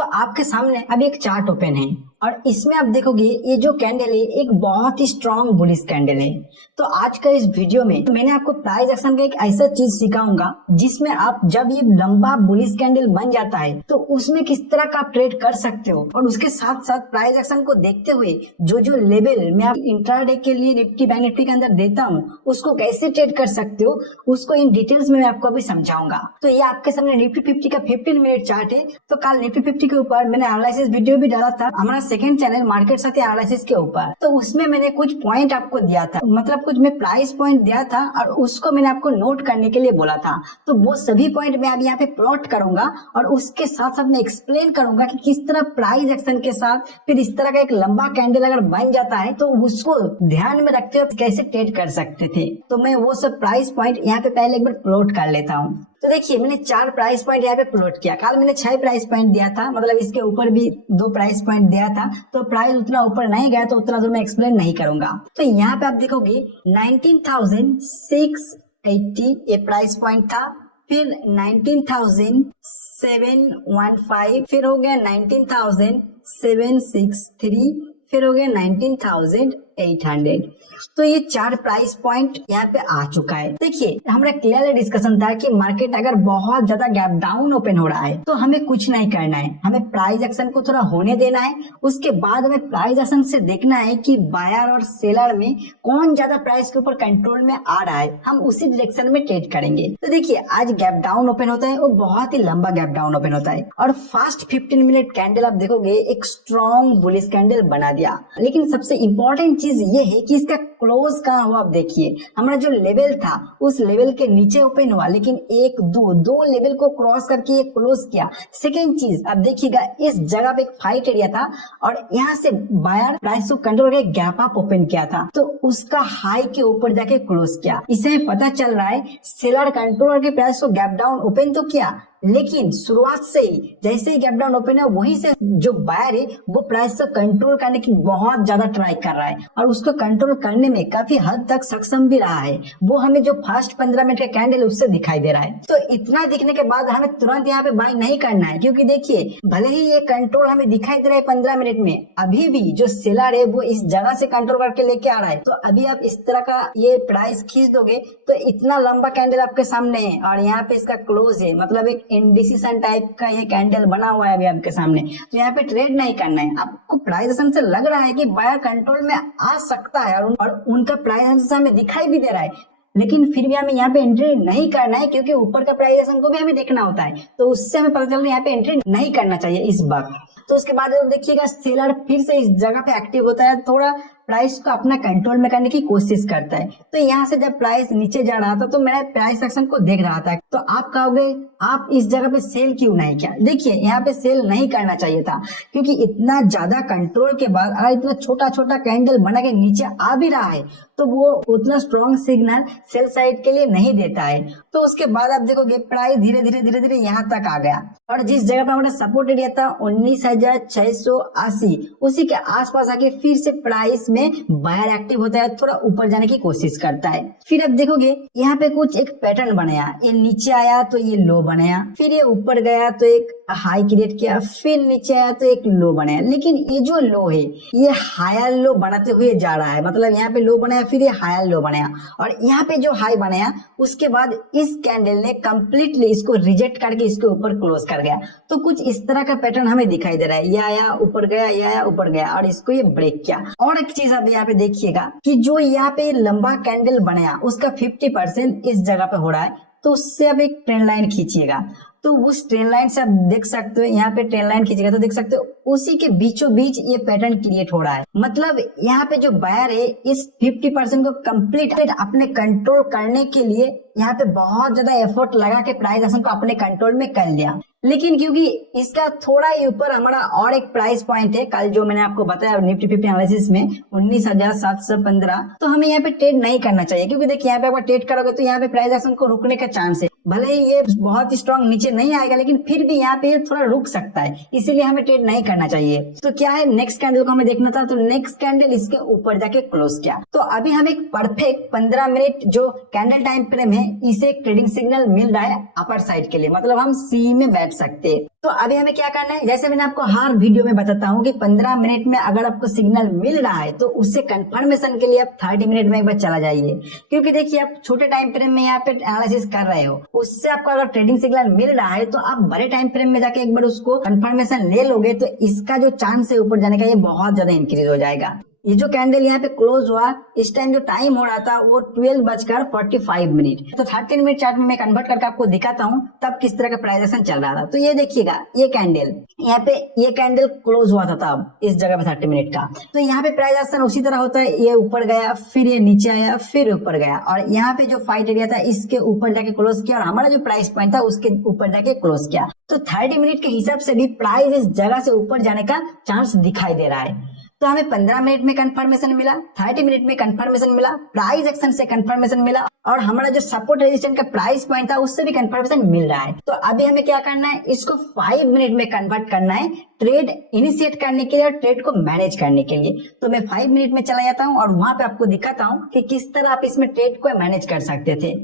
तो आपके सामने अभी एक चार्ट ओपन है और इसमें आप देखोगे ये जो कैंडल है एक बहुत ही स्ट्रॉन्ग बुलिश कैंडल है। तो आज का इस वीडियो में मैंने आपको प्राइस एक्शन का एक ऐसा चीज सिखाऊंगा जिसमें आप जब ये लंबा बुलिश कैंडल बन जाता है तो उसमें किस तरह का आप ट्रेड कर सकते हो, और उसके साथ साथ प्राइस एक्शन को देखते हुए जो जो लेवल मैं आप इंट्राडे के लिए निफ्टी बैंक निफ्टी के अंदर देता हूँ उसको कैसे ट्रेड कर सकते हो उसको इन डिटेल्स में मैं आपको अभी समझाऊंगा। तो ये आपके सामने निफ्टी 50 का 15 मिनट चार्ट है। तो कल निफ्टी 50 के ऊपर मैंने एनालिसिस वीडियो भी डाला था हमारा सेकंड चैनल मार्केट साथी एनालिसिस के ऊपर। तो उसमें मैंने कुछ पॉइंट आपको दिया था, मतलब कुछ मैं प्राइस पॉइंट दिया था और उसको मैंने आपको नोट करने के लिए बोला था। तो वो सभी पॉइंट मैं अभी यहाँ पे प्लॉट करूंगा और उसके साथ साथ मैं एक्सप्लेन करूंगा कि किस तरह प्राइस एक्शन के साथ फिर इस तरह का एक लंबा कैंडल अगर बन जाता है तो उसको ध्यान में रखते हुए कैसे ट्रेड कर सकते थे। तो मैं वो सब प्राइस पॉइंट यहाँ पे पहले एक बार प्लॉट कर लेता हूँ। तो देखिए मैंने 4 प्राइस पॉइंट यहाँ पे प्लॉट किया। कल मैंने 6 प्राइस पॉइंट दिया था, मतलब इसके ऊपर भी 2 प्राइस पॉइंट दिया था। तो प्राइस उतना ऊपर नहीं गया तो उतना दूर मैं एक्सप्लेन नहीं करूंगा। तो यहाँ पे आप देखोगे 19,680 ये प्राइस पॉइंट था, फिर 19,715, फिर हो गया 19,763, फिर हो गया 19,800। तो ये 4 प्राइस पॉइंट यहाँ पे आ चुका है। देखिए हमारा क्लियर डिस्कशन था कि मार्केट अगर बहुत ज्यादा गैप डाउन ओपन हो रहा है तो हमें कुछ नहीं करना है, हमें प्राइस एक्शन को थोड़ा होने देना है। उसके बाद हमें प्राइस एक्शन से देखना है कि बायर और सेलर में कौन ज्यादा प्राइस के ऊपर कंट्रोल में आ रहा है, हम उसी डायरेक्शन में ट्रेड करेंगे। तो देखिए आज गैप डाउन ओपन होता है और बहुत ही लंबा गैप डाउन ओपन होता है और फर्स्ट 15 मिनट कैंडल आप देखोगे एक स्ट्रॉन्ग बुलिश कैंडल बना दिया। लेकिन सबसे इंपॉर्टेंट चीज ये है कि इसका क्लोज कहाँ हुआ। आप देखिए हमारा जो लेवल था उस लेवल के नीचे ओपन हुआ, लेकिन 1 2 लेवल को क्रॉस करके ये क्लोज किया। सेकेंड चीज आप देखिएगा इस जगह पे एक फाइट एरिया था और यहाँ से बायर प्राइस को कंट्रोल करके गैप अप ओपन किया था, तो उसका हाई के ऊपर जाके क्लोज किया। इससे पता चल रहा है सेलर कंट्रोल करके प्राइस को गैप डाउन ओपन तो किया, लेकिन शुरुआत से ही जैसे ही गैप डाउन ओपन है वहीं से जो बायर है वो प्राइस को कंट्रोल करने की बहुत ज्यादा ट्राई कर रहा है और उसको कंट्रोल करने में काफी हद तक सक्षम भी रहा है। वो हमें जो फर्स्ट 15 मिनट का कैंडल उससे दिखाई दे रहा है। तो इतना दिखने के बाद हमें तुरंत यहाँ पे बाय नहीं करना है, क्योंकि देखिए भले ही ये कंट्रोल हमें दिखाई दे रहा है 15 मिनट में, अभी भी जो सेलर है वो इस जगह से कंट्रोल करके लेके आ रहा है। तो अभी आप इस तरह का ये प्राइस खींच दोगे तो इतना लंबा कैंडल आपके सामने है और यहाँ पे इसका क्लोज है, मतलब एक इंडिसीजन टाइप का ये कैंडल बना हुआ है अभी आपके सामने। तो यहाँ पे ट्रेड नहीं करना है। आपको प्राइस एक्शन से लग रहा है कि बायर कंट्रोल में आ सकता है और उनका प्राइस एक्शन हमें दिखाई भी दे रहा है, लेकिन फिर भी हमें यहाँ पे एंट्री नहीं करना है, क्योंकि ऊपर का प्राइस एक्शन को भी हमें देखना होता है। तो उससे हमें पता चल रहा है यहाँ पे एंट्री नहीं करना चाहिए इस बार। तो उसके बाद देखिएगा सेलर फिर से इस जगह पे एक्टिव होता है, थोड़ा प्राइस को अपना कंट्रोल में करने की कोशिश करता है। तो यहाँ से जब प्राइस नीचे जा रहा था तो मैं प्राइस एक्शन को देख रहा था। तो आप कहोगे आप इस जगह पे सेल क्यों नहीं किया? देखिए यहाँ पे सेल नहीं करना चाहिए था, क्योंकि इतना ज्यादा कंट्रोल के बाद अगर इतना छोटा छोटा कैंडल बना के नीचे आ भी रहा है तो वो उतना स्ट्रॉन्ग सिग्नल सेल साइड के लिए नहीं देता है। तो उसके बाद आप देखोगे प्राइस धीरे धीरे यहाँ तक आ गया और जिस जगह पे हमारा सपोर्ट एरिया था 19,680 उसी के आसपास आके फिर से प्राइस में बायर एक्टिव होता है, थोड़ा ऊपर जाने की कोशिश करता है। फिर अब देखोगे यहाँ पे कुछ एक पैटर्न बनाया, ये नीचे आया तो ये लो बनाया, फिर ये ऊपर गया तो एक हाई क्रिएट किया, फिर नीचे आया तो एक लो बनाया। लेकिन ये जो लो है ये हायर लो बनाते हुए जा रहा है, मतलब यहाँ पे लो बनाया फिर ये हायर लो बनाया और यहाँ पे जो हाई बनाया उसके बाद इस कैंडल ने कंप्लीटली इसको रिजेक्ट करके इसके ऊपर क्लोज कर गया। तो कुछ इस तरह का पैटर्न हमें दिखाई दे रहा है, ये आया ऊपर गया, ये आया ऊपर गया और इसको ये ब्रेक किया। और एक चीज अब यहाँ पे देखिएगा कि जो यहाँ पे लंबा कैंडल बनाया उसका 50% इस जगह पे हो रहा है। तो उससे अब एक ट्रेंड लाइन खींचिएगा, तो उस ट्रेंड लाइन से आप देख सकते हो, यहाँ पे ट्रेंड लाइन खींचेगा तो देख सकते हो उसी के बीचों बीच ये पैटर्न क्रिएट हो रहा है। मतलब यहाँ पे जो बायर है इस 50% को कंप्लीट अपने कंट्रोल करने के लिए यहाँ पे बहुत ज्यादा एफर्ट लगा के प्राइस एक्शन को अपने कंट्रोल में कर लिया। लेकिन क्योंकि इसका थोड़ा ही ऊपर हमारा और एक प्राइस पॉइंट है कल जो मैंने आपको बताया निफ्टी 50 एनालिसिस में 19,715, तो हमें यहाँ पे ट्रेड नहीं करना चाहिए, क्योंकि देखिए यहाँ पे अगर ट्रेड करोगे तो यहाँ पे प्राइस एक्शन को रुकने का चांस है। भले ही ये बहुत स्ट्रॉन्ग नीचे नहीं आएगा लेकिन फिर भी यहाँ पे थोड़ा रुक सकता है, इसीलिए हमें ट्रेड नहीं करना चाहिए। तो क्या है नेक्स्ट कैंडल को हमें देखना था, तो नेक्स्ट कैंडल इसके ऊपर जाके क्लोज किया। तो अभी हम एक परफेक्ट 15 मिनट जो कैंडल टाइम फ्रेम है इसे एक ट्रेडिंग सिग्नल मिल रहा है अपर साइड के लिए, मतलब हम सी में बैठ सकते हैं। तो अभी हमें क्या करना है, जैसे मैंने आपको हर वीडियो में बताता हूँ कि 15 मिनट में अगर आपको सिग्नल मिल रहा है तो उससे कंफर्मेशन के लिए आप 30 मिनट में एक बार चला जाइए, क्योंकि देखिए आप छोटे टाइम फ्रेम में यहाँ पे एनालिसिस कर रहे हो, उससे आपको अगर ट्रेडिंग सिग्नल मिल रहा है तो आप बड़े टाइम फ्रेम में जाके एक बार उसको कंफर्मेशन ले लोगे तो इसका जो चांस है ऊपर जाने का ये बहुत ज्यादा इंक्रीज हो जाएगा। ये जो कैंडल यहाँ पे क्लोज हुआ, इस टाइम जो टाइम हो रहा था वो 12:45 तो 30 मिनट चार्ट में मैं कन्वर्ट करके आपको दिखाता हूँ तब किस तरह का प्राइस एक्शन चल रहा था। तो ये देखिएगा, ये कैंडल यहाँ पे ये कैंडल क्लोज हुआ था तब इस जगह पे 30 मिनट का। तो यहाँ पे प्राइस एक्शन उसी तरह होता है, ये ऊपर गया, फिर ये नीचे आया, फिर ऊपर गया, और यहाँ पे जो फाइट एरिया था इसके ऊपर जाके क्लोज किया और हमारा जो प्राइस पॉइंट था उसके ऊपर जाके क्लोज किया। तो 30 मिनट के हिसाब से भी प्राइस इस जगह से ऊपर जाने का चांस दिखाई दे रहा है। तो हमें 15 मिनट में कंफर्मेशन मिला, 30 मिनट में कंफर्मेशन मिला, प्राइस एक्शन से कंफर्मेशन मिला, और हमारा जो सपोर्ट रेजिस्टेंस का प्राइस पॉइंट था उससे भी कंफर्मेशन मिल रहा है। तो अभी हमें क्या करना है, इसको 5 मिनट में कन्वर्ट करना है ट्रेड इनिशिएट करने के लिए और ट्रेड को मैनेज करने के लिए। तो मैं 5 मिनट में चला जाता हूँ और वहां पे आपको दिखाता हूँ कि किस तरह आप इसमें ट्रेड को मैनेज कर सकते थे।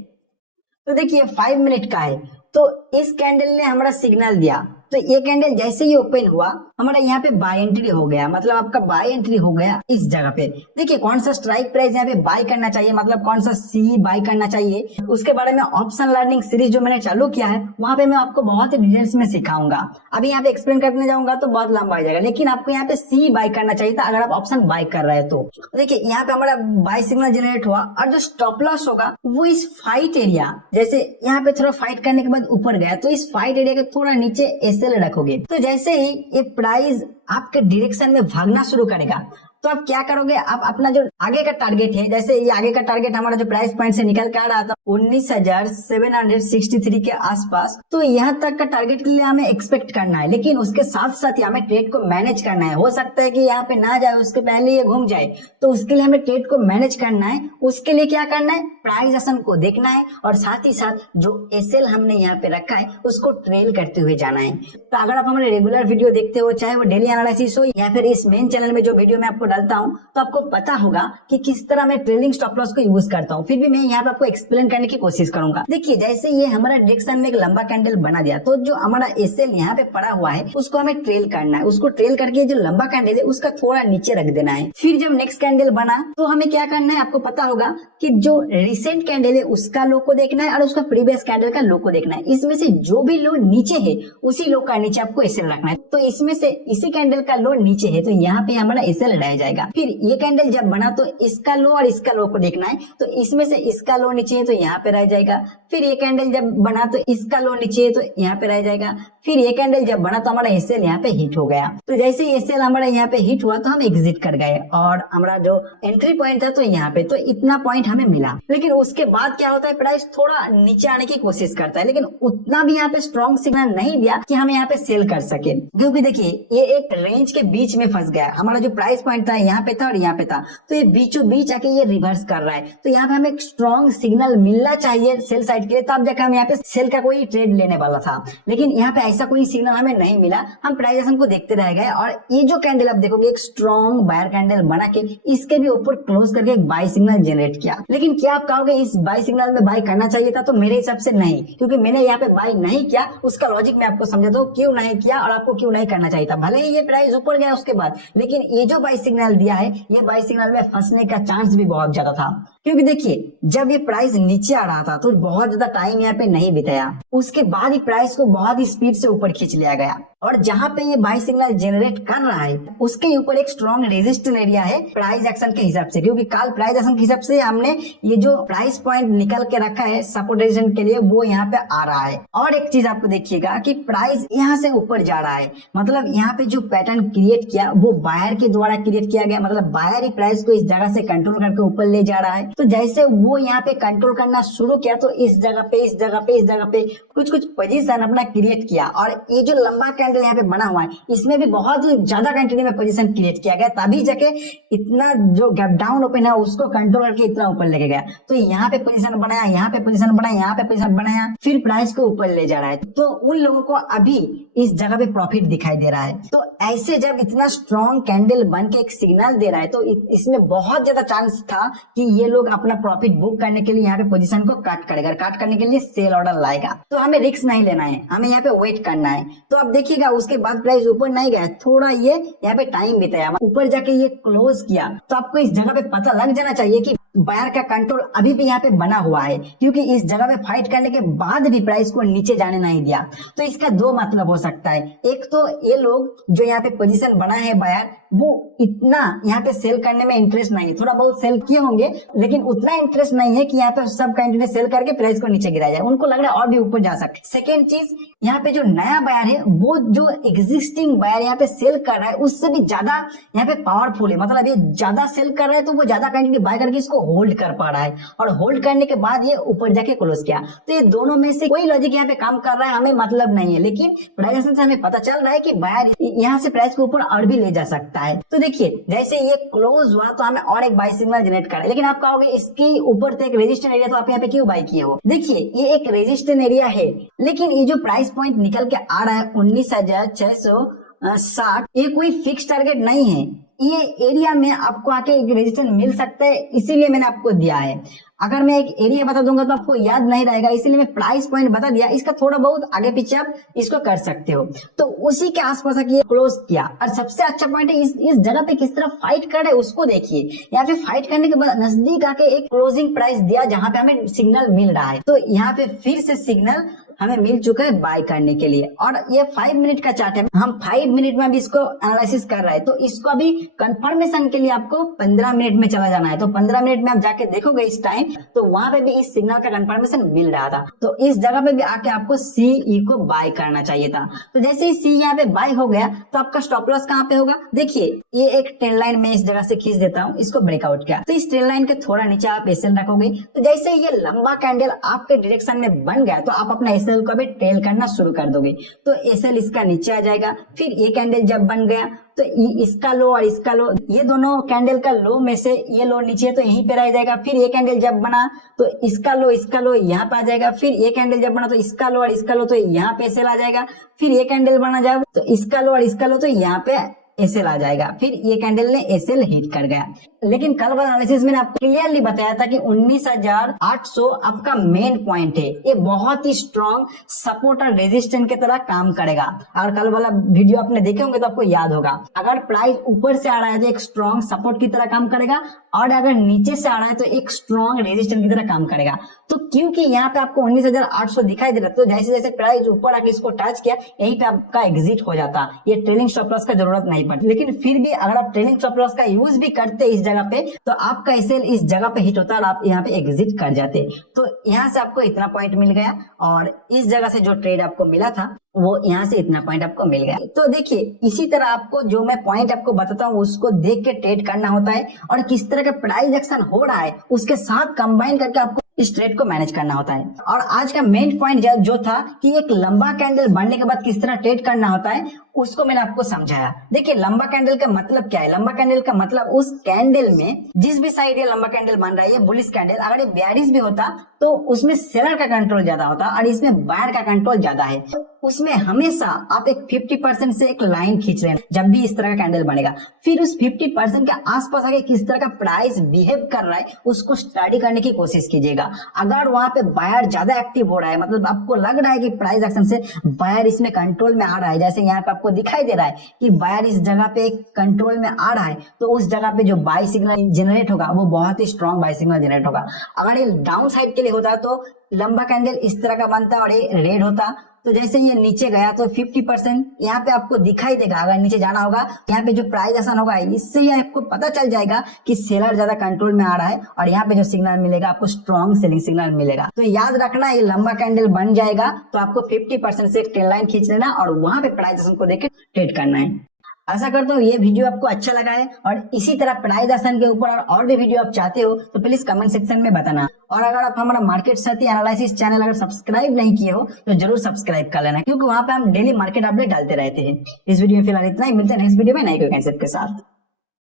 तो देखिए 5 मिनट का है, तो इस कैंडल ने हमारा सिग्नल दिया, तो ये कैंडल जैसे ही ओपन हुआ हमारा यहाँ पे बाय एंट्री हो गया, मतलब आपका बाय एंट्री हो गया इस जगह पे। देखिए कौन सा स्ट्राइक प्राइस यहाँ पे बाय करना चाहिए, मतलब कौन सा सी बाय करना चाहिए, उसके बारे में ऑप्शन लर्निंग सीरीज जो मैंने चालू किया है वहां पे मैं आपको बहुत ही डिटेल्स में सिखाऊंगा। अभी यहाँ पे एक्सप्लेन करने जाऊंगा तो बहुत लंबा हो जाएगा, लेकिन आपको यहाँ पे सी बाय करना चाहिए था अगर आप ऑप्शन बाय कर रहे हैं तो। देखिए यहाँ पे हमारा बाय सिग्नल जनरेट हुआ और जो स्टॉप लॉस होगा वो इस फाइट एरिया, जैसे यहाँ पे थोड़ा फाइट करने के बाद ऊपर गया तो इस फाइट एरिया के थोड़ा नीचे एसएल रखोगे। तो जैसे ही ये प्राइस आपके डायरेक्शन में भागना शुरू करेगा तो आप क्या करोगे, आप अपना जो आगे का टारगेट है, जैसे ये आगे का टारगेट हमारा जो प्राइस पॉइंट से निकल के आ रहा था 19,763 के आसपास, तो यहाँ तक का टारगेट के लिए हमें एक्सपेक्ट करना है, लेकिन उसके साथ साथ ही हमें ट्रेड को मैनेज करना है। हो सकता है कि यहाँ पे ना जाए, उसके पहले ये घूम जाए, तो उसके लिए हमें ट्रेड को मैनेज करना है। उसके लिए क्या करना है, प्राइस एक्शन को देखना है और साथ ही साथ जो एसएल हमने यहाँ पे रखा है उसको ट्रेल करते हुए जाना है। तो अगर आप हमारे रेगुलर वीडियो देखते हो, चाहे वो डेली एनालिसिस हो या फिर इस मेन चैनल में जो वीडियो मैं आपको डालता हूँ, तो आपको पता होगा कि किस तरह मैं ट्रेलिंग स्टॉप लॉस को यूज करता हूँ। फिर भी मैं यहाँ पे आपको एक्सप्लेन करने की कोशिश करूंगा। देखिए जैसे ये हमारा डायरेक्शन में एक लंबा कैंडल बना दिया, तो जो हमारा एसएल यहाँ पे पड़ा हुआ है उसको हमें ट्रेल करना है। उसको ट्रेल करके जो लंबा कैंडल है उसका थोड़ा नीचे रख देना है। फिर जब नेक्स्ट कैंडल बना तो हमें क्या करना है, आपको पता होगा कि जो रिसेंट कैंडल है उसका लो को देखना है और उसका प्रीवियस कैंडल का लो को देखना है। इसमें से जो भी लो नीचे है उसी लो का नीचे आपको एसएल रखना है। तो इसमें से इसी कैंडल का लो नीचे है तो यहाँ पे हमारा एसएल रह जाएगा। फिर ये कैंडल जब बना तो इसका लो और इसका लो को देखना है, तो इसमें से इसका लो नीचे है तो यहाँ पे रह जाएगा। फिर ये कैंडल जब बना तो इसका लो नीचे है तो यहाँ पे रह जाएगा। फिर ये कैंडल जब बना तो हमारा एसएल यहाँ पे हिट हो गया। तो जैसे ही एसएल हमारा यहाँ पे हिट हुआ तो हम एग्जिट कर गए और हमारा जो एंट्री पॉइंट था तो यहाँ पे, तो इतना पॉइंट हमें मिला। लेकिन उसके बाद क्या होता है, प्राइस थोड़ा नीचे आने की कोशिश करता है, लेकिन उतना भी यहाँ पे स्ट्रॉन्ग सिग्नल नहीं दिया कि हम यहाँ पे सेल कर सके, क्योंकि देखिए ये एक रेंज के बीच में फंस गया। हमारा जो प्राइस पॉइंट था यहाँ पे था और यहाँ पे था, तो ये बीचों बीच आके ये रिवर्स कर रहा है। तो यहाँ पे हमें एक स्ट्रॉन्ग सिग्नल मिलना चाहिए सेल साइड के लिए, तब जाकर हम यहाँ पे सेल का कोई ट्रेड लेने वाला था। लेकिन यहाँ पे ऐसा कोई सिग्नल हमें नहीं मिला, हम प्राइस एक्शन को देखते रह गए। और ये जो कैंडल आप देखोगे एक स्ट्रॉन्ग बायर कैंडल बना के इसके भी ऊपर क्लोज करके एक बाय सिग्नल जनरेट किया। लेकिन क्या आप कहोगे इस बाय सिग्नल में बाय करना चाहिए था? तो मेरे हिसाब से नहीं, क्योंकि मैंने यहाँ पे बाय नहीं किया। उसका लॉजिक मैं आपको समझाता हूँ क्यों नहीं किया और आपको क्यों नहीं करना चाहिए था। भले ही ये प्राइस ऊपर गया उसके बाद, लेकिन ये जो बाय सिग्नल दिया है ये बाय सिग्नल में फंसने का चांस भी बहुत ज्यादा था। क्योंकि देखिए जब ये प्राइस नीचे आ रहा था तो बहुत ज्यादा टाइम यहाँ पे नहीं बिताया, उसके बाद ही प्राइस को बहुत ही स्पीड से ऊपर खींच लिया गया। और जहां पे ये बाय सिग्नल जनरेट कर रहा है उसके ऊपर एक स्ट्रॉन्ग रेजिस्टेंस एरिया है प्राइस एक्शन के हिसाब से, क्योंकि कल प्राइस एक्शन के हिसाब से हमने ये जो प्राइस पॉइंट निकल के रखा है सपोर्ट रेजिस्टेंस के लिए वो यहाँ पे आ रहा है। और एक चीज आपको देखिएगा कि प्राइस यहाँ से ऊपर जा रहा है, मतलब यहाँ पे जो पैटर्न क्रिएट किया वो बायर के द्वारा क्रिएट किया गया, मतलब बायर ही प्राइस को इस जगह से कंट्रोल करके ऊपर ले जा रहा है। तो जैसे वो यहाँ पे कंट्रोल करना शुरू किया तो इस जगह पे इस जगह पे इस जगह पे कुछ कुछ पोजीशन अपना क्रिएट किया। और ये जो लंबा कैंडल यहाँ पे बना हुआ है इसमें भी बहुत ज्यादा क्वांटिटी में पोजीशन क्रिएट किया गया, तभी जाके इतना जो गैप डाउन ओपन है उसको कंट्रोल करके इतना ऊपर लेके गया। तो यहाँ पे पोजीशन बनाया, यहाँ पे पोजीशन बनाया, यहाँ पे पोजीशन बनाया, फिर प्राइस को ऊपर ले जा रहा है। तो उन लोगों को अभी इस जगह पे प्रॉफिट दिखाई दे रहा है। तो ऐसे जब इतना स्ट्रॉन्ग कैंडल बन के एक सिग्नल दे रहा है तो इसमें बहुत ज्यादा चांस था कि ये लोग अपना प्रॉफिट बुक करने के लिए यहाँ पे पोजीशन को काट करेगा, काट करने के लिए सेल ऑर्डर लाएगा। तो हमें रिस्क नहीं लेना है, हमें यहाँ पे वेट करना है। तो अब देखिएगा उसके बाद प्राइस ऊपर नहीं गया, थोड़ा ये यहाँ पे टाइम बिताया, ऊपर जाके ये क्लोज किया। तो आपको इस जगह पे पता लग जाना चाहिए कि बायर का कंट्रोल अभी भी यहाँ पे बना हुआ है, क्योंकि इस जगह पे फाइट करने के बाद भी प्राइस को नीचे जाने नहीं दिया। तो इसका दो मतलब हो सकता है, एक तो ये लोग जो यहाँ पे पोजीशन बना है बायर, वो इतना यहाँ पे सेल करने में इंटरेस्ट नहीं है, थोड़ा बहुत सेल किए होंगे लेकिन उतना इंटरेस्ट नहीं है कि यहाँ पे सब कैंडिडेट सेल करके प्राइस को नीचे गिराया जाए, उनको लग रहा है और भी ऊपर जा सकते। सेकेंड चीज, यहाँ पे जो नया बायर है वो जो एग्जिस्टिंग बायर यहाँ पे सेल कर रहा है उससे भी ज्यादा यहाँ पे पावरफुल है, मतलब ये ज्यादा सेल कर रहा है तो वो ज्यादा कैंडिडेट बाय करके इसको होल्ड कर पा रहा है, और होल्ड करने के बाद ये ऊपर जाके क्लोज किया। तो ये दोनों में से कोई लॉजिक यहाँ पे काम कर रहा है हमें मतलब नहीं है, लेकिन प्राइस एक्शन से हमें पता चल रहा है कि बायर यहाँ से प्राइस को ऊपर और भी ले जा सकता है। तो देखिए जैसे ये क्लोज हुआ तो हमें और एक बाय सिग्नल जनरेट कर रहा है, लेकिन आप कहोगे इसकी ऊपर तो एक रेजिस्टेंस एरिया, तो आप यहाँ पे क्यों बाय किए हो? देखिए ये एक रेजिस्टेंस एरिया है, लेकिन ये जो प्राइस पॉइंट निकल के आ रहा है 19,660, ये कोई फिक्स टारगेट नहीं है। ये एरिया में आपको आके एक रेजिस्टेंस मिल सकता है, इसीलिए मैंने आपको दिया है। अगर मैं एक एरिया बता दूंगा तो आपको याद नहीं रहेगा, इसीलिए मैं प्राइस पॉइंट बता दिया, इसका थोड़ा बहुत आगे पीछे आप इसको कर सकते हो। तो उसी के आसपास ये क्लोज किया, और सबसे अच्छा पॉइंट है इस जगह पे किस तरह फाइट कर रहे हैं उसको देखिए। यहाँ पे फाइट करने के बाद नजदीक आके एक क्लोजिंग प्राइस दिया जहां पे हमें सिग्नल मिल रहा है। तो यहाँ पे फिर से सिग्नल हमें मिल चुका है बाय करने के लिए, और ये 5 मिनट का चार्ट है, हम 5 मिनट में अभी इसको एनालिसिस कर रहे हैं। तो इसको अभी कंफर्मेशन के लिए आपको 15 मिनट में चला जाना है। तो 15 मिनट में आप जाके देखोगे इस टाइम, तो वहां पे भी इस सिग्नल का कंफर्मेशन मिल रहा था। तो इस जगह पे भी आके आपको CE को बाय करना चाहिए था। तो जैसे ही CE यहाँ पे बाय हो गया तो आपका स्टॉप लॉस कहाँ पे होगा? देखिए ये एक ट्रेंड लाइन में इस जगह से खींच देता हूँ, इसको ब्रेकआउट किया तो इस ट्रेंड लाइन के थोड़ा नीचे आप SL रखोगे। तो जैसे ये लंबा कैंडल आपके डायरेक्शन में बन गया तो आप अपना SL को भी ट्रेल करना शुरू कर दोगे। तो SL इसका नीचे आ जाएगा। फिर ये कैंडल जब बन गया तो इसका लो और इसका लो, ये दोनों कैंडल का लो में से ये लो नीचे तो यहीं पे रह जाएगा। फिर ये कैंडल जब बना तो इसका लो यहाँ पे आ जाएगा। फिर ये कैंडल जब बना तो इसका लो और इसका लो तो यहाँ पे SL आ जाएगा। फिर ये कैंडल बना जब तो इसका लो और इसका लो तो यहाँ पे SL आ जाएगा। फिर ये कैंडल ने SL हिट कर गया। लेकिन कल वाला एनालिसिस में आपको क्लियरली बताया था कि 19,800 आपका मेन पॉइंट है, ये बहुत ही स्ट्रॉन्ग सपोर्ट और रेजिस्टेंस की तरह काम करेगा। अगर कल वाला वीडियो आपने देखे होंगे तो आपको याद होगा, अगर प्राइस ऊपर से आ रहा है तो एक स्ट्रॉन्ग सपोर्ट की तरह काम करेगा, और अगर नीचे से आ रहा है तो एक स्ट्रॉन्ग रेजिस्टेंस की तरह काम करेगा। तो क्योंकि यहाँ पे आपको 19,800 दिखाई दे रहा है, तो जैसे जैसे प्राइस ऊपर आके इसको टच किया यहीं पे आपका एग्जिट हो जाता, ये ट्रेलिंग स्टॉप लॉस का जरूरत नहीं पड़ती। लेकिन फिर भी अगर आप ट्रेलिंग स्टॉप लॉस का यूज भी करते इस जगह पे तो आपका SL इस जगह पे हिट होता और आप यहाँ पे एग्जिट कर जाते। तो यहाँ से आपको इतना पॉइंट मिल गया, और इस जगह से जो ट्रेड आपको मिला था वो यहाँ से इतना पॉइंट आपको मिल गया। तो देखिए इसी तरह आपको जो मैं पॉइंट आपको बताता हूँ उसको देख के ट्रेड करना होता है, और किस तरह का प्राइस एक्शन हो रहा है उसके साथ कंबाइन करके आपको इस ट्रेड को मैनेज करना होता है। और आज का मेन पॉइंट जो था कि एक लंबा कैंडल बनने के बाद किस तरह ट्रेड करना होता है उसको मैंने आपको समझाया। देखिए लंबा कैंडल का मतलब क्या है? लंबा कैंडल का मतलब उस कैंडल में जिस भी साइड ये लंबा कैंडल बन रहा है, ये बुलिश कैंडल, अगर ये बेयरिश भी होता तो उसमें सेलर का कंट्रोल ज्यादा होता और इसमें बायर का कंट्रोल ज्यादा है। उसमें हमेशा आप एक 50% से एक लाइन खींच रहे हैं जब भी इस तरह का कैंडल बनेगा। फिर उस 50% के आसपास आके किस तरह का प्राइस बिहेव कर रहा है उसको स्टडी करने की कोशिश कीजिएगा। अगर वहां पे बायर ज्यादा एक्टिव हो रहा है, मतलब आपको लग रहा है कि प्राइस एक्शन से बायर इसमें कंट्रोल में आ रहा है, जैसे यहाँ पे आपको दिखाई दे रहा है कि बायर इस जगह पे कंट्रोल में आ रहा है, तो उस जगह पे जो बाय सिग्नल जनरेट होगा वो बहुत ही स्ट्रॉन्ग बाय सिग्नल जनरेट होगा। अगर ये डाउन साइड के लिए होता तो लंबा कैंडल इस तरह का बनता और ये रेड होता। तो जैसे ये नीचे गया तो 50% यहाँ पे आपको दिखाई देगा। अगर नीचे जाना होगा यहाँ पे जो प्राइस एक्शन होगा इससे ही आपको पता चल जाएगा कि सेलर ज्यादा कंट्रोल में आ रहा है, और यहाँ पे जो सिग्नल मिलेगा आपको स्ट्रॉन्ग सेलिंग सिग्नल मिलेगा। तो याद रखना ये लंबा कैंडल बन जाएगा तो आपको 50% से एक ट्रेंड लाइन खींच लेना और वहां पे प्राइस एक्शन को देख के ट्रेड करना है। आशा करता हूँ ये वीडियो आपको अच्छा लगा है, और इसी तरह प्राइस एक्शन के ऊपर और भी वीडियो आप चाहते हो तो प्लीज कमेंट सेक्शन में बताना। और अगर आप हमारा मार्केट साथी एनालिसिस चैनल अगर सब्सक्राइब नहीं किए हो तो जरूर सब्सक्राइब कर लेना, क्योंकि वहाँ पे हम डेली मार्केट अपडेट डालते रहते हैं। इस वीडियो में फिलहाल इतना ही, मिलते हैं नेक्स्ट वीडियो में नए कोई कंसेप्ट के साथ।